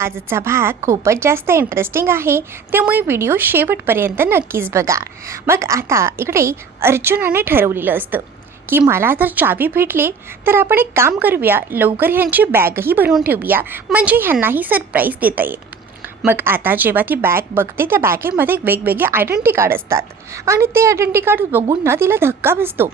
आजचा भाग खूपच जास्त इंटरेस्टिंग आहे, त्यामुळे व्हिडिओ शेवटपर्यंत नक्कीच बघा. मग आता इकडे अर्चनाने ठरवलेलं असतं की मला जर चावी भेटली तर आपण एक काम करूया, लवकर ह्यांची बॅगही भरून ठेवूया, म्हणजे ह्यांनाही सरप्राईज देता येईल. मग आता जेव्हा ती बॅग बघते, त्या बॅगेमध्ये वेगवेगळे आयडेंटिटी कार्ड असतात आणि ते आयडेंटिटी कार्ड बघून ना तिला धक्का बसतो.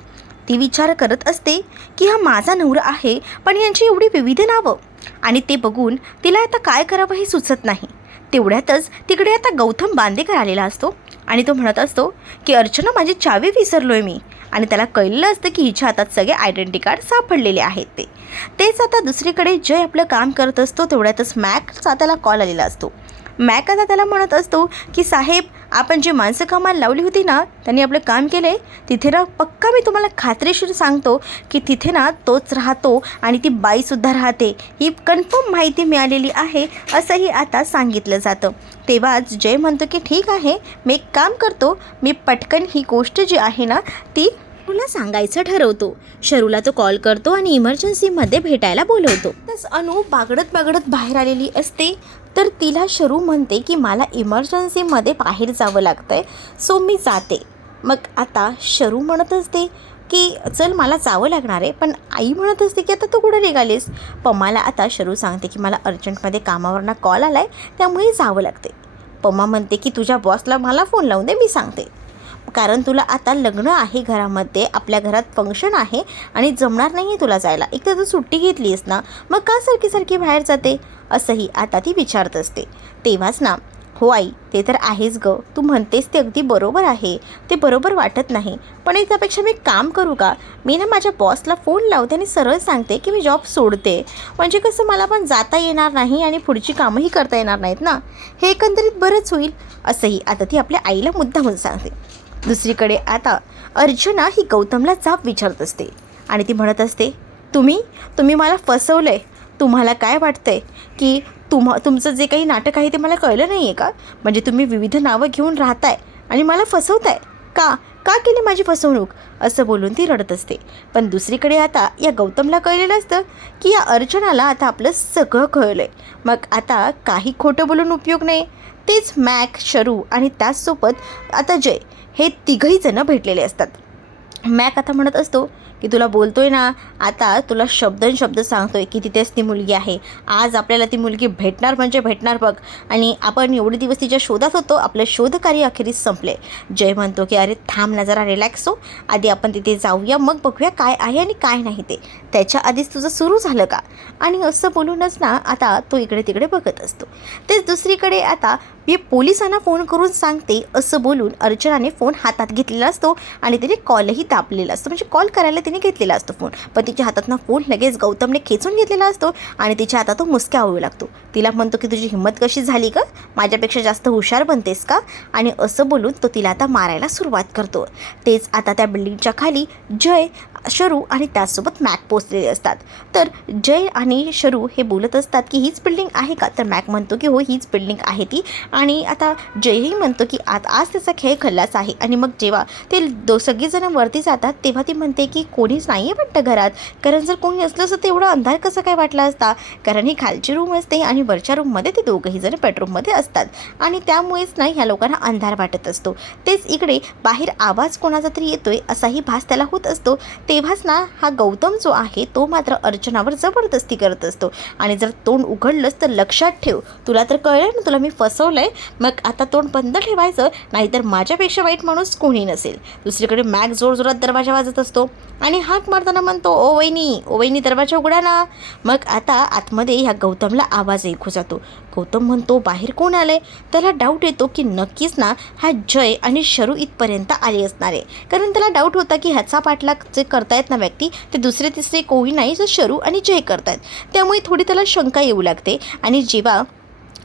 ती विचार करत असते की हा माझा नवरा आहे, पण यांची एवढी विविध नावं. आणि ते बघून तिला आता काय करावं हे सुचत नाही. तेवढ्यातच तिकडे आता गौतम बांदेकर आलेला असतो आणि तो म्हणत असतो की अर्चना, माझी चावी विसरलोय मी. आणि त्याला कळलं असतं की हिच्या हातात सगळे आयडेंटिटी कार्ड सापडलेले आहेत. तेच आता दुसरीकडे जय आपलं काम करत असतो. तेवढ्यातच मॅकचा त्याला कॉल आलेला असतो. मॅक आता त्याला म्हणत असतो की साहेब, आपण जी माणसं कामाला लावली होती ना, त्यांनी आपलं काम केलं आहे. तिथे ना पक्का मी तुम्हाला खात्रीशीर सांगतो की तिथे ना तोच राहतो आणि ती बाईसुद्धा राहते, ही कन्फर्म माहिती मिळालेली आहे, असंही आता सांगितलं जातं. तेव्हाच जय म्हणतो की ठीक आहे, मी एक काम करतो, मी पटकन ही गोष्ट जी आहे ना ती तुला सांगायचं ठरवतो. शरूला तो कॉल करतो आणि इमर्जन्सीमध्ये भेटायला बोलवतो. तस अनु बागडत बागडत बाहेर आलेली असते. तर तिला शरू म्हणते की मला इमर्जन्सीमध्ये बाहेर जावं लागतं आहे, सो मी जाते. मग आता शरू म्हणत असते की चल, मला जावं लागणार आहे. पण आई म्हणत असते की आता तू कुठं निघालीस. पम्माला आता शरू सांगते की मला अर्जंटमध्ये कामावरनं कॉल आला आहे, त्यामुळे जावं लागते. पम्मा म्हणते की तुझ्या बॉसला मला फोन लावून दे, मी सांगते. कारण तुला आता लग्न आहे घरामध्ये, आपल्या घरात फंक्शन आहे आणि जमणार नाही आहे तुला जायला. एक तर तू सुट्टी घेतली आहेस ना, मग का सारखी सारखी बाहेर जाते, असंही आता ती विचारत असते. तेव्हाच ना, हो आई, ते तर आहेच गं, तू म्हणतेस ते अगदी बरोबर आहे, ते बरोबर वाटत नाही. पण त्यापेक्षा मी काम करू का, मी ना माझ्या बॉसला फोन लावते आणि सरळ सांगते की मी जॉब सोडते. म्हणजे कसं मला पण जाता येणार नाही आणि पुढची कामंही करता येणार नाहीत ना, हे एकंदरीत बरंच होईल, असंही आता ती आपल्या आईला मुद्दामून सांगते. दुसरीकडे आता अर्चना ही गौतमला जाब विचारत असते आणि ती म्हणत असते, तुम्ही मला फसवलं आहे. तुम्हाला काय वाटतं आहे की तुमचं जे काही नाटक आहे ते मला कळलं नाही आहे का? म्हणजे तुम्ही विविध नावं घेऊन राहताय आणि मला फसवताय का? का केली माझी फसवणूक, असं बोलून ती रडत असते. पण दुसरीकडे आता या गौतमला कळलेलं असतं की या अर्चनाला आता आपलं सगळं कळलं आहे. मग आता काही खोटं बोलून उपयोग नाही. तेच मॅक, शरू आणि त्याचसोबत आता जय, हे तिघही जणं भेटलेले असतात. मॅक आता म्हणत असतो की तुला बोलतोय ना, आता तुला शब्द सांगतोय की तिथेच ती मुलगी आहे. आज आपल्याला ती मुलगी भेटणार म्हणजे भेटणार बघ. आणि आपण एवढे दिवस तिच्या शोधात होतो, आपलं शोधकार्य अखेरीस संपले. जय म्हणतो की अरे थांब ना जरा, रिलॅक्स हो, आधी आपण तिथे जाऊया, मग बघूया काय आहे आणि काय नाही ते. त्याच्या आधीच तुझं सुरू झालं का? आणि असं बोलूनच ना आता तो इकडे तिकडे बघत असतो. तेच दुसरीकडे आता मी पोलिसांना फोन करून सांगते, असं बोलून अर्चनाने फोन हातात घेतलेला असतो आणि तिने कॉलही दाबलेला असतो. म्हणजे कॉल करायला तिने घेतलेला असतो फोन, पण तिच्या हातातनं फोन लगेच गौतमने खेचून घेतलेला असतो आणि तिच्या हातात तो मुसक्या होऊ लागतो. तिला म्हणतो की तुझी हिंमत कशी झाली का, माझ्यापेक्षा जास्त हुशार बनतेस का? आणि असं बोलून तो तिला आता मारायला सुरुवात करतो. तेच आता त्या बिल्डिंगच्या खाली जय, शरू आणि त्याचसोबत मॅक पोचलेले असतात. तर जय आणि शरू हे बोलत असतात की हीच बिल्डिंग आहे का? तर मॅक म्हणतो की हो, हीच बिल्डिंग आहे ती. आणि आता जयही म्हणतो की आज त्याचा खेळ खल्लास आहे. आणि मग जेव्हा ते सगळेजणं वरती जातात तेव्हा ती म्हणते की कोणीच नाही आहे वाटतं घरात, कारण जर कोणी असलं असतं तेवढा अंधार कसं काय वाटला असता, कारण ही खालची रूम असते आणि वरच्या रूममध्ये ते दोघंही जण बेडरूममध्ये असतात आणि त्यामुळेच नाही ह्या लोकांना अंधार वाटत असतो. तेच इकडे बाहेर आवाज कोणाचा तरी येतोय असाही भास त्याला होत असतो. तेव्हाच ना हा गौतम जो आहे तो मात्र अर्चनावर जबरदस्ती करत असतो आणि जर तोंड उघडलंस तर लक्षात ठेव, तुला तर कळलं ना, तुला मी फसवलं आहे, मग आता तोंड बंद ठेवायचं, नाहीतर माझ्यापेक्षा वाईट माणूस कोणी नसेल. दुसरीकडे मॅक जोरजोरात दरवाजा वाजत असतो आणि हाक मारताना म्हणतो, ओ वहिनी दरवाजा उघडा ना. मग आता आतमध्ये ह्या गौतमला आवाज ऐकू जातो. गौतम म्हणतो बाहेर कोण आले? त्याला डाऊट येतो की नक्कीच ना हा जय आणि शरू इथपर्यंत आले असणार आहे, कारण त्याला डाऊट होता की ह्याचा पाठलाग जे करतायत ना व्यक्ती, ते दुसरे तिसरे कोणी नाही, जर शरू आणि जय करतायत. त्यामुळे थोडी त्याला शंका येऊ लागते. आणि जेव्हा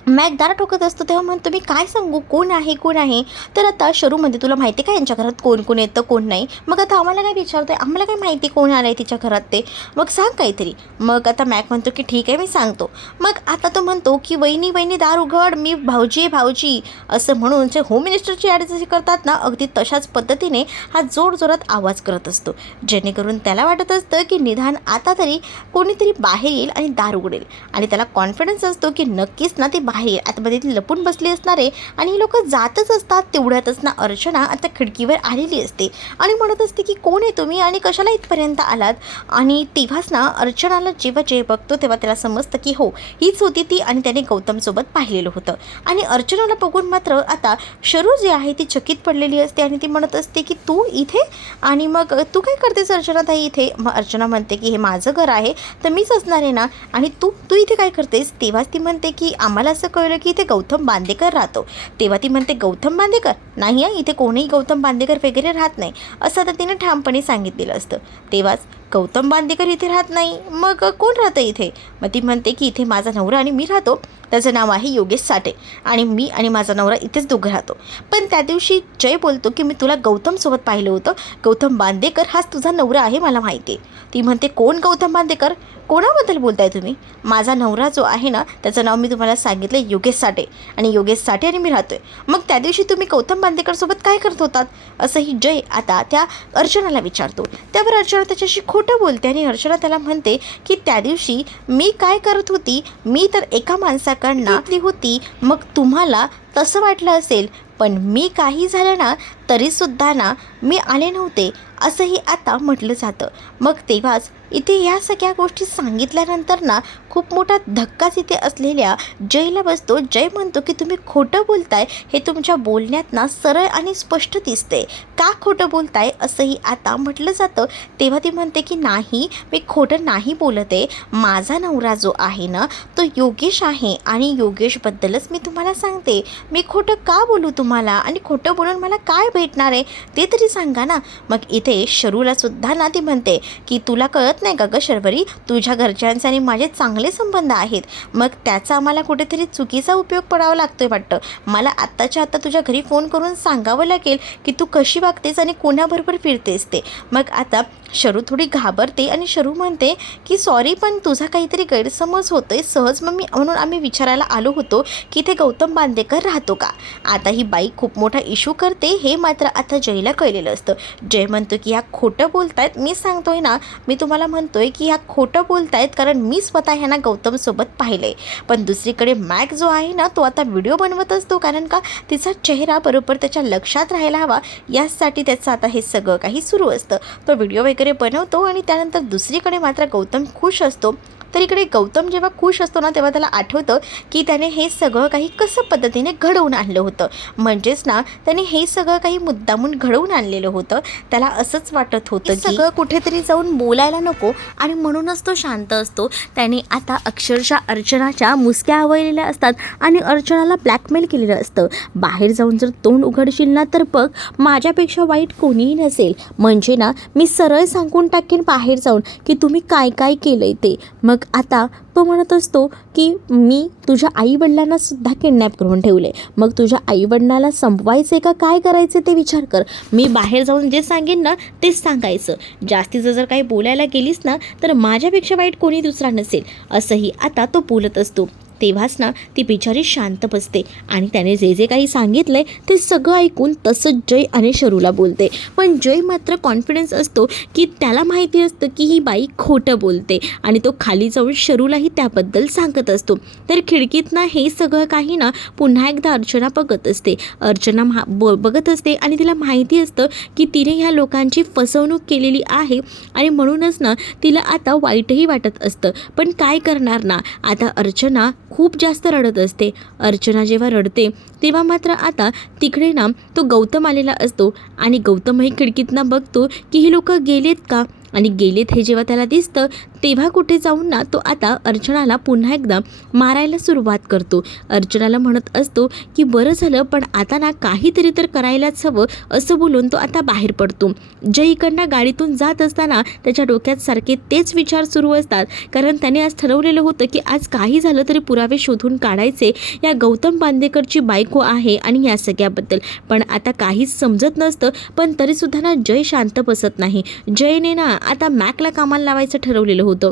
मॅक दार ठोकत असतो तेव्हा म्हणतो मी काय सांगू कोण आहे कोण आहे. तर आता शरूमध्ये तुला माहिती आहे का यांच्या घरात कोण कोण येतं कोण नाही. मग आता आम्हाला काय विचारतोय आम्हाला काय माहिती कोण आलं आहे तिच्या घरात ते. मग सांग काहीतरी. मग आता मॅक म्हणतो की ठीक आहे मी सांगतो. मग आता तो म्हणतो की वहिनी वहिनी दार उघड मी भाऊजी भाऊजी असं म्हणून जे होम मिनिस्टरची ॲड जशी करतात ना अगदी तशाच पद्धतीने हा जोरजोरात आवाज करत असतो. जेणेकरून त्याला वाटत असतं की निदान आता तरी कोणीतरी बाहेर येईल आणि दार उघडेल. आणि त्याला कॉन्फिडन्स असतो की नक्कीच ना ते बाहेर आतमध्ये ती लपून बसली असणार आहे. आणि ही लोक जातच असतात. तेवढ्यातच ना अर्चना आता खिडकीवर आलेली असते आणि म्हणत असते की कोण आहे तुम्ही आणि कशाला इथपर्यंत आलात. आणि तेव्हाच ना अर्चनाला जेव्हा जे बघतो तेव्हा त्याला समजतं की हो हीच होती ती आणि त्याने गौतमसोबत पाहिलेलं होतं. आणि अर्चनाला बघून मात्र आता शरू जी आहे ती चकित पडलेली असते आणि ती म्हणत असते की तू इथे आणि मग तू काय करतेस अर्चनाताई इथे. मग अर्चना म्हणते की हे माझं घर आहे तर मीच असणार आहे ना आणि तू तू इथे काय करतेस. तेव्हाच ती म्हणते की आम्हाला असं कळलं की इथे गौतम बांदेकर राहतो. तेव्हा ती म्हणते गौतम बांदेकर नाही आहे इथे कोणीही गौतम बांदेकर वगैरे राहत नाही असं तर तिने ठामपणे सांगितलेलं असतं. तेव्हाच गौतम बांदेकर इथे राहत नाही मग कोण राहतं इथे. मग ती म्हणते की इथे माझा नवरा आणि मी राहतो. त्याचं नाव आहे योगेश साठे आणि मी आणि माझा नवरा इथेच दोघं राहतो. पण त्या दिवशी जय बोलतो की मी तुला गौतमसोबत पाहिलं होतं. गौतम बांदेकर हाच तुझा नवरा आहे मला माहिती आहे. ती म्हणते कोण गौतम बांदेकर कोणाबद्दल बोलताय तुम्ही. माझा नवरा जो आहे ना त्याचं नाव मी तुम्हाला सांगितलं योगेश साठे आणि योगेश साठे आणि मी राहतोय. मग त्या दिवशी तुम्ही गौतम बांदेकरसोबत काय करत होतात असंही जय आता त्या अर्चनाला विचारतो. त्यावर अर्चना त्याच्याशी खोटं बोलते आणि अर्चना त्याला म्हणते की त्या दिवशी मी काय करत होती मी तर एका माणसाकडनं घेतली होती. मग तुम्हाला तसं वाटलं असेल पण मी काही झालं ना तरीसुद्धा ना मी आले नव्हते असंही आता म्हटलं जातं. मग तेव्हाच इथे ह्या सगळ्या गोष्टी सांगितल्यानंतर ना खूप मोठा धक्काच इथे असलेल्या जयला बसतो. जय म्हणतो की तुम्ही खोटं बोलताय हे तुमच्या बोलण्यात ना सरळ आणि स्पष्ट दिसते. का खोटं बोलताय असंही आता म्हटलं जातं. तेव्हा ती म्हणते की नाही मी खोटं नाही बोलत आहे. माझा नवरा जो आहे ना तो योगेश आहे आणि योगेशबद्दलच मी तुम्हाला सांगते. मी खोटं का बोलू तुम्हाला आणि खोटं बोलून मला काय भेटणार आहे ते तरी सांगा ना. मग इथे शरूला सुद्धा ना ती म्हणते की तुला कळत नाही का गं शर्वरी तुझ्या घरच्यांचे आणि माझे चांगले संबंध आहेत. मग त्याचा आम्हाला कुठेतरी चुकीचा उपयोग पडावा लागतोय वाटतं. मला आत्ताच्या आत्ता तुझ्या घरी फोन करून सांगावं लागेल की तू कशी वागतेस आणि कोणाबरोबर फिरतेस ते. मग आता शरू थोडी घाबरते आणि शरू म्हणते की सॉरी पण तुझा काहीतरी गैरसमज होतोय सहज मग मी म्हणून आम्ही विचारायला आलो होतो की इथे गौतम बांदेकर राहतो का. आता ही बाई खूप मोठा इश्यू करते हे मात्र आता जयला कळलेलं असतं. जय म्हणतो की ह्या खोटं बोलतायत मी सांगतोय ना मी तुम्हाला म्हणतोय की ह्या खोटं बोलतायत कारण मी स्वतः ह्यांना गौतमसोबत पाहिलंय. पण दुसरीकडे मॅक जो आहे ना तो आता व्हिडिओ बनवत असतो कारण का तिचा चेहरा बरोबर त्याच्या लक्षात राहायला हवा यासाठी त्याचं आता हे सगळं काही सुरू असतं. तो व्हिडिओ वगैरे बनवतो आणि त्यानंतर दुसरीकडे मात्र गौतम खुश असतो. तर इकडे गौतम जेव्हा खुश असतो ना तेव्हा त्याला आठवतं की त्याने हे सगळं काही कसं पद्धतीने घडवून आणलं होतं. म्हणजेच ना त्याने हे सगळं काही मुद्दामून घडवून आणलेलं होतं. त्याला असंच वाटत होतं की सगळं कुठेतरी जाऊन बोलायला नको आणि म्हणूनच तो शांत असतो. त्याने आता अक्षरशः अर्चनाच्या मुसक्या आवळलेल्या असतात आणि अर्चनाला ब्लॅकमेल केलेलं असतं. बाहेर जाऊन जर तोंड उघडशील ना तर बघ माझ्यापेक्षा वाईट कोणीही नसेल. म्हणजे ना मी सरळ सांगून टाकेन बाहेर जाऊन की तुम्ही काय काय केलंय ते. मग आता तो म्हणत असतो की मी तुझ्या आईवडिलांना सुद्धा किडनॅप करून ठेवले. मग तुझ्या आईवडिलांना संपवायचे का काय करायचे ते विचार कर. मी बाहेर जाऊन जे सांगेन ना तेच सांगायचं. जास्तीचं जर काही बोलायला गेलीस ना तर माझ्यापेक्षा वाईट कोणी दुसरा नसेल असंही आता तो बोलत असतो. तेव्हाच ना ती बिचारी शांत बसते आणि त्याने जे जे काही सांगितलं आहे ते सगळं ऐकून तसंच जय आणि शरूला बोलते. पण जय मात्र कॉन्फिडन्स असतो की त्याला माहिती असतं की ही बाई खोटं बोलते आणि तो खाली जाऊन शरूलाही त्याबद्दल सांगत असतो. तर खिडकीतनं हे सगळं काही ना पुन्हा एकदा अर्चना बघत असते. अर्चना बघत असते आणि तिला माहिती असतं की तिने ह्या लोकांची फसवणूक केलेली आहे आणि म्हणूनच ना तिला आता वाईटही वाटत असतं. पण काय करणार ना आता अर्चना खूप जास्त रडत असते. अर्चना जेव्हा रडते तेव्हा मात्र आता तिकडे ना तो गौतम आलेला असतो आणि गौतमही खिडकीतनं बघतो की ही लोक गेलेत का आणि गेलेत हे जेव्हा त्याला दिसतं तेव्हा कुठे जाऊन ना तो आता अर्चनाला पुन्हा एकदा मारायला सुरुवात करतो. अर्चनाला म्हणत असतो की बरं झालं, पण आता ना काहीतरी तर करायलाच हवं, असं बोलून तो आता बाहेर पडतो. जय इकडनं गाडीतून जात असताना त्याच्या डोक्यात सारखे तेच विचार सुरू असतात, कारण त्याने आज ठरवलेलं होतं की आज काही झालं तरी पुरावे शोधून काढायचे या गौतम बांदेकरची बायको आहे आणि या सगळ्याबद्दल. पण आता काहीच समजत नसतं, पण तरीसुद्धा ना जय शांत बसत नाही. जयने ना आता मॅकला कामाला लावायचं ठरवलेलं होतं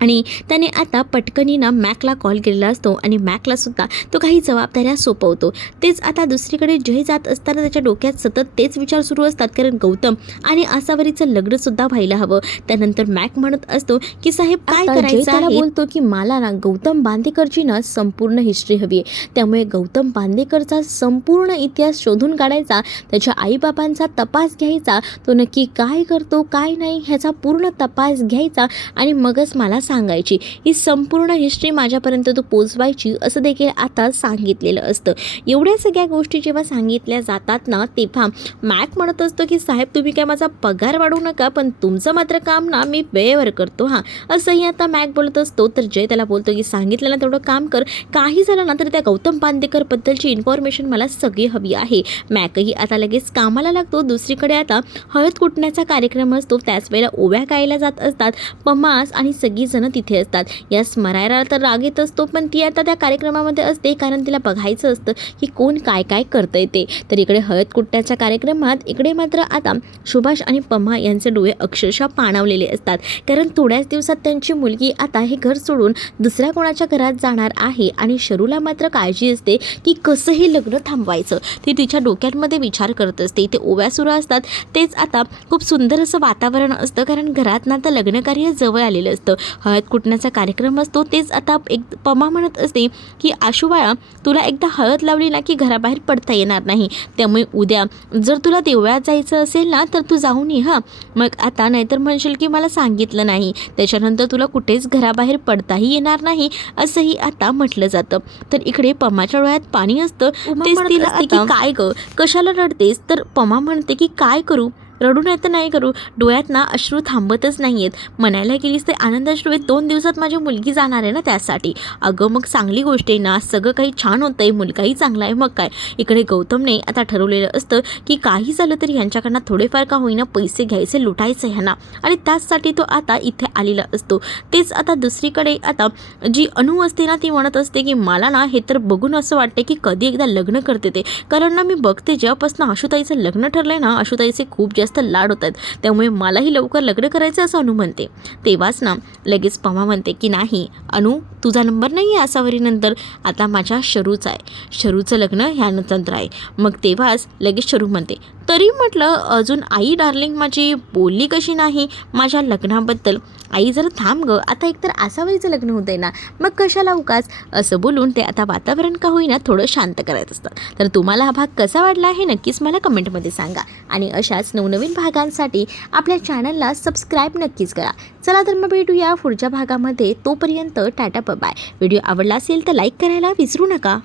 आणि त्याने आता पटकनी ना मॅकला कॉल केलेला असतो आणि मॅकलासुद्धा तो काही जबाबदाऱ्या सोपवतो. तेच आता दुसरीकडे जय जात असताना त्याच्या डोक्यात सतत तेच विचार सुरू असतात, कारण गौतम आणि आसावरीचं लग्नसुद्धा व्हायला हवं. त्यानंतर मॅक म्हणत असतो की साहेब काय करायचं आहे. बोलतो की मला ना गौतम बांदेकरची ना संपूर्ण हिस्ट्री हवी आहे, त्यामुळे गौतम बांदेकरचा संपूर्ण इतिहास शोधून काढायचा, त्याच्या आईबापांचा तपास घ्यायचा, तो नक्की काय करतो काय नाही ह्याचा पूर्ण तपास घ्यायचा आणि मगच मला सांगायची, ही संपूर्ण हिस्ट्री माझ्यापर्यंत तो पोचवायची, असं देखील आता सांगितलेलं असतं. एवढ्या सगळ्या गोष्टी जेव्हा सांगितल्या जातात ना, तेव्हा मॅक म्हणत असतो की साहेब तुम्ही काय माझा पगार वाढवू नका, पण तुमचं मात्र काम ना मी वेळेवर करतो हां, असंही आता मॅक बोलत असतो. तर जय त्याला बोलतो की सांगितलं ना तेवढं काम कर, काही झालं ना तर त्या गौतम बांदेकरबद्दलची इन्फॉर्मेशन मला सगळी हवी आहे. मॅकही आता लगेच कामाला लागतो. दुसरीकडे आता हळद कुटण्याचा कार्यक्रम असतो, त्याच वेळेला ओव्या गायला जात असतात. पमास आणि सगळी जण तिथे असतात. या स्मरायला तर राग येत असतो, पण ती आता त्या कार्यक्रमामध्ये असते, कारण तिला बघायचं असतं की कोण काय काय करतंय ते. तर इकडे हळद कुटण्याच्या कार्यक्रमात इकडे मात्र आता सुभाष आणि पमा यांचे डोळे अक्षरशः पाणावलेले असतात, कारण थोड्याच दिवसात त्यांची मुलगी आता हे घर सोडून दुसऱ्या कोणाच्या घरात जाणार आहे आणि शरूला मात्र काळजी असते की कसं हे लग्न थांबवायचं. ती तिच्या डोक्यांमध्ये विचार करत असते. इथे ओव्या सुरू असतात. तेच आता खूप सुंदर असं वातावरण असतं, कारण घरात ना आता लग्नकार्य जवळ आलेलं असतं. हळद कुटण्याचा कार्यक्रम असतो. तेच आता एक पमा म्हणत असते की आशुबाळा तुला एकदा हळद लावली ना की घराबाहेर पडता येणार नाही, त्यामुळे उद्या जर तुला देवळात जायचं असेल ना तर तू जाऊन ये हां. मग आता नाहीतर म्हणशील की मला सांगितलं नाही, त्याच्यानंतर तुला कुठेच घराबाहेर पडताही येणार नाही, असंही आता म्हटलं जातं. तर इकडे पमाच्या डोळ्यात पाणी असतं. तेच तिला आता काय ग कशाला रडतेस, तर पमा म्हणते की काय करू, रडू नाही तर नाही करू, डोळ्यात ना अश्रू थांबतच नाही आहेत, म्हणायला गेलीस ते आनंद अश्रू आहेत, 2 दिवसात माझी मुलगी जाणार आहे ना त्यासाठी. अगं मग चांगली गोष्ट आहे ना, सगळं काही छान होतं आहे, मुलगाही चांगला आहे, मग काय. इकडे गौतमने आता ठरवलेलं असतं की काही झालं तरी ह्यांच्याकडनं थोडेफार का होईना पैसे घ्यायचे, लुटायचं ह्यांना, आणि त्याचसाठी तो आता इथे आलेला असतो. तेच आता दुसरीकडे आता जी अनु असते ना ती म्हणत असते की मला ना हे तर बघून असं वाटते की कधी एकदा लग्न करते ते, कारण ना मी बघते जेव्हापासून आशुताईचं लग्न ठरलं आहे ना, आशुताईचे खूप जास्त लाड होत आहेत, त्यामुळे मलाही लवकर लग्न करायचं असं अनु म्हणते. तेव्हाच ना लगेच पमा म्हणते की नाही अनु, तुझा नंबर नाही आहे आसावरीनंतर, आता माझ्या शरूचं आहे, शरूचं लग्न ह्यानंतर आहे. मग तेव्हाच लगेच शरू म्हणते तरी म्हटलं अजून आई डार्लिंग माझी बोलली कशी नाही माझ्या लग्नाबद्दल. आई जरा थांब गं, आता एकतर आसावरीचं लग्न होतं आहे ना, मग कशाला उगाच, असं बोलून ते आता वातावरण का होईना थोडं शांत करायचं असतं. तर तुम्हाला हा भाग कसा वाटला हे नक्कीच मला कमेंटमध्ये सांगा आणि अशाच नवनवीन भागांसाठी आपल्या चॅनलला सबस्क्राईब नक्कीच करा. चला तर मग भेटूया पुढच्या भागामध्ये. तोपर्यंत टाटा बाय. व्हिडिओ आवडला असेल तर लाईक करायला विसरू नका.